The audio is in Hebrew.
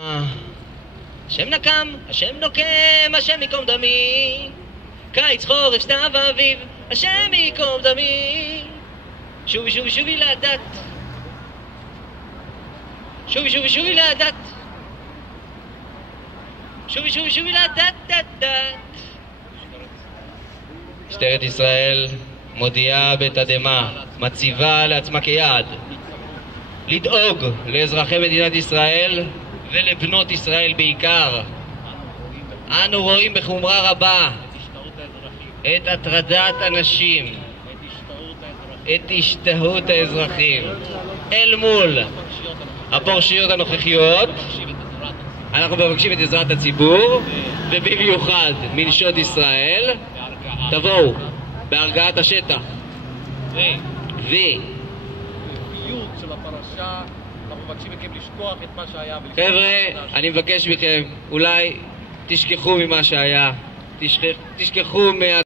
השם נקם, השם נוקם, השם ייקום דמי. קיץ חורף סתיו אביב, השם ייקום דמי. שובי שובי שובי לדת, שובי שובי שובי לדת, שובי שובי שובי לדת דת דת. משטרת ישראל מודיעה בתדהמה, מציבה לעצמה כיעד לדאוג לאזרחי מדינת ישראל ולבנות ישראל בעיקר. אנו רואים בחומרה רבה את הטרדת הנשים, את השתהות האזרחים אל מול הפורשיות הנוכחיות. אנחנו מבקשים את עזרת הציבור, ובמיוחד מנשות ישראל, תבואו בהרגעת השטח של הפרשה. אנחנו מבקשים מכם לשכוח את מה שהיה. חבר'ה, אני מבקש מכם, אולי תשכחו ממה שהיה, תשכחו